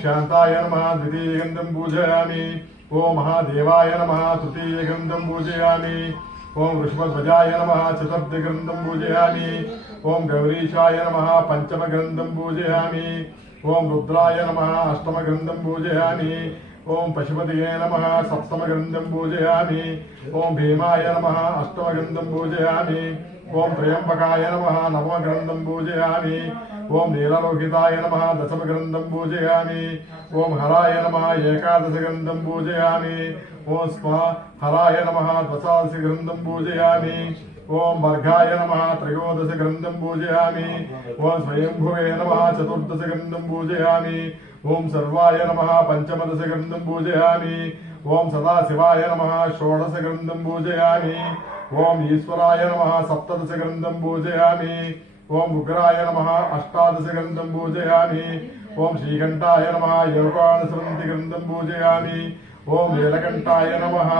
शांताय नमः द्वितीयगन्धं पूजयामि। ओम महादेवाय नमः तृतीयगन्धं पूजयामि। ओम वृषभध्वजाय नमः चतुर्थगन्धं पूजयामि। ओम गौरीशाय नमः पंचमगन्धं पूजयामि। ओम रुद्राय नमः अष्टमगन्धं पूजयामि। ओम पशुपतये नमः सप्तमगन्धं पूजयामि। ओम भीमाय नमः अष्टमगन्धं पूजयामि। ओम त्र्यंबकाय नमः नवमगन्धं पूजयामि। ओम नीललोहिताय नमः दशमगन्धं पूजयामि। ओम हराय नमः एकादशगन्धं पूजयामि। ओम हराय नमः द्वादशगन्धं पूजयामि। ओम वर्गाय नमः त्रयोदशगन्धं पूजयामि। ओम स्वयंभुवे नमः चतुर्दशगन्धं पूजयामि। ओम सर्वाय नमः पंचमदशगन्धं पूजयामि। ओम सदाशिवाय नमः षोडशगन्धं पूजयामि। ओम ईश्वराय नमः सप्तदशगन्धं पूजयामि। ओम उग्राय नमः अष्टादशगन्धं पूजयामि। ओम श्रीकंठाय नमः एकादशगन्धं पूजयामि। ओम नीलकंठाय नमः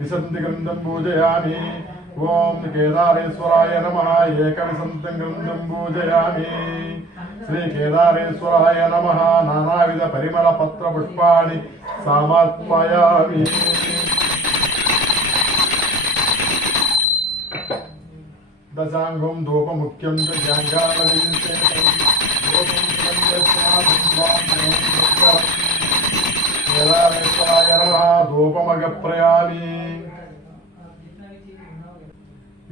विशन्तिगन्धं पूजयामि। ओम केदारेश्वराय नमः एकविंशतिगन्धं पूजयामि। श्री केदारेश्वराय नमः नानाविध परिमल पत्र पुष्पाणि समर्पयामि। दशांगं धूपमुख्यं च केदारेश्वराय नमः धूपमगप्रयामि।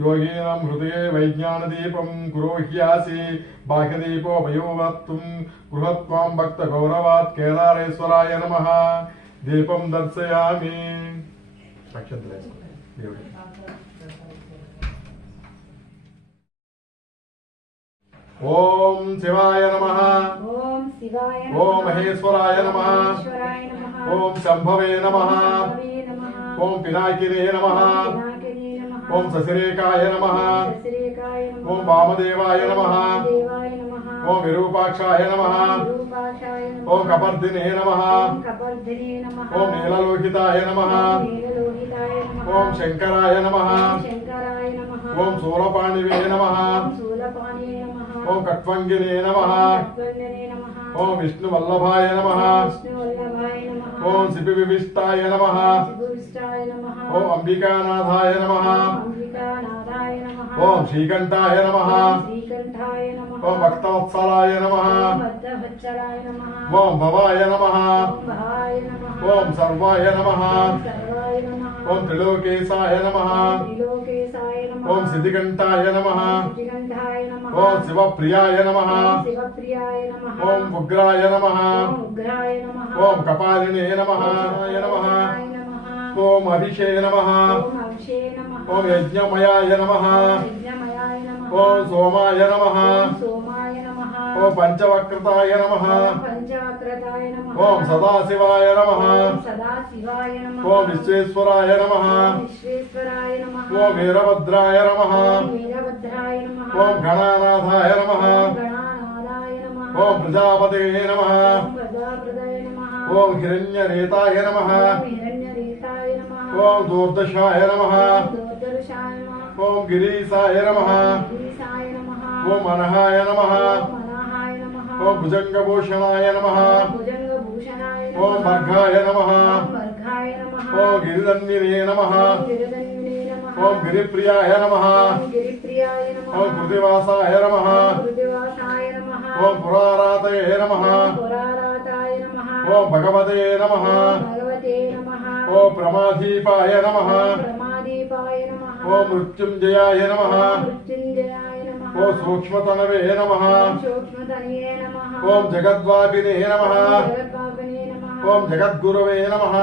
योगीनां हृदये वैज्ञानदीपं गुरोह्यासि बाह्यदीपो वयोवत्तुं गृहत्वां भक्तगौरवात् केदारेश्वराय नमः दीपं दर्शयामि। ओम शिवाय नमः। ओम शिवाय नमः। ओम महेश्वराय नमः। ओम शंभवे नमः। ओम पिनाकिने नमः। ओम ससिरेकाय नमः। ओम वामदेवाय नमः। ओम विरूपाक्षाय नमः। ओम कपर्दिने नमः। ओम नीललोहिताय नमः। ओम शंकराय नमः। ओम शूलपाणिवे नमः। ओम कट्वंगिने नमः। ओम विष्णुवल्लभाय नमः। ओम शिपिविष्टाय नमः। ओम अंबिकानाथाय नमः। ओम श्रीकंठाय नमः। ओम भक्तवत्सलाय नमः। ओम भवाय नमः। ओम सर्वाय नमः। ओम त्रिलोकेशाय नमः। ओम सिद्धिकंठाय नमः। ओम शिवप्रियाय नमः। ओम उग्राय नमः। ओम कपालिने नमः। ओम अभिषे नमः। ओम यज्ञमयाय नमः। ओम सोमाय नमः। ओम पंचवक्रताय नमः। ओम सदाशिवाय नमः। ओम विश्वेश्वराय नमः। ओम वीरभद्राय नमः। ओम गणानाथाय नमः। ओम प्रजापते नमः। ओम हिरण्यरेताय नमः। ओम दूर्दशाय नमः। ओम गिरीशाय नमः। ओम मनहाय नमः। ओम भुजंगभूषणाय नमः। ओम भर्गाय नमः। ओम गिरिधन्विने नमः। ओम गिरिप्रियाय नमः। ओम कृतिवासाय नमः। ओम पुरारातये नमः। ओम भगवते नमः। ओम प्रमादीपाय नमः। ओम मृत्युंजयाय नमः। ओम सूक्ष्मतनवे नमः। ओम जगद्वापिने नमः। ओम जगद्गुरवे नमः।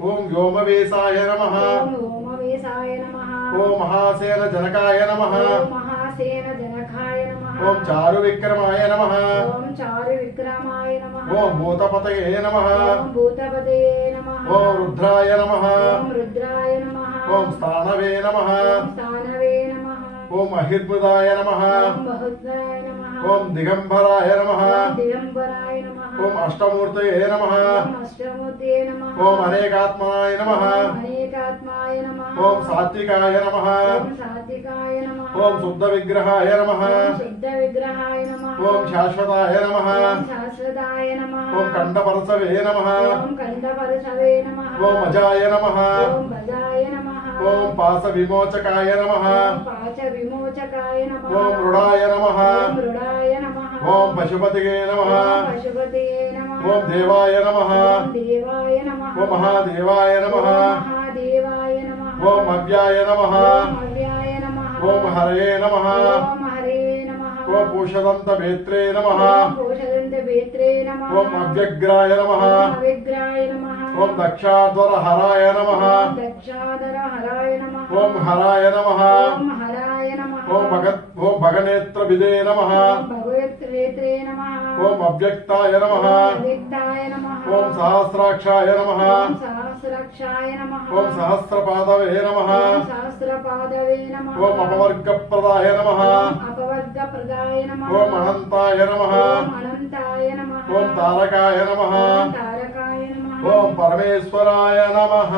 ओम व्योमवेशाय नमः। ओम महासेन जनकाय नमः। ओम चारु विक्रमाय नमः। ओम भूतपतये नमः। ओम रुद्राय नमः। ओम स्थानवे नमः। ओम महिर्बुधाय नमः। ओम दिगंबराय नमः। ओम अष्टमूर्तये नमः। ओम अनेकात्मनाय नमः। ओम सात्विकाय नमः। ओम शुद्ध विग्रहाय नमः। ఓం శాశ్వతాయ నమః ఓం శాశ్వతాయ నమః ఓం కంఠపరసవే నమః ఓం కంఠపరసవే నమః ఓం అజాయ నమః ఓం భజాయ నమః ఓం పాస విమోచకాయ నమః ఓం పాచ విమోచకాయ నమః ఓం మృడాయ నమః ఓం మృడాయ నమః ఓం పశుపతియే నమః ఓం పశుపతయే నమః ఓం దేవాయ నమః ఓం దేవాయ నమః ఓం మహాదేవాయ నమః ఓం మహాదేవాయ నమః ఓం అవ్యాయ నమః ఓం అవ్యాయ నమః ఓం హరయే నమః ఓం హరే నమః ఓం పూషదంత వేత్రే నమః ఓం పోషదంత వేత్రే నమః ఓం అవ్యగ్రాయ నమః ఓం అవిగ్రాయ నమః ఓం దక్షాధ్వర హరాయ నమః ఓం దక్షాధర హరాయ నమః ఓం హరాయ నమః ఓం హరాయ నమః ఓం భగనేత్ర విదే నమః ఓం భగవత్రేత్రే నమః ఓం అవ్యక్తాయ నమః అవ్యక్తాయ నమః ఓం సహస్రాక్షాయ నమః ఓం సహస్రాక్షాయ నమః ఓం సహస్రపాదవే నమః ఓం సహస్రపాదవే నమః ఓం అపవర్గప్రదాయ నమః అపవర్గప్రదాయ నమః ఓం అనంతాయ నమః ఓం అనంతాయ నమః ఓం తారకాయ నమః ఓం తారకాయ నమః ఓం పరమేశ్వరాయ నమః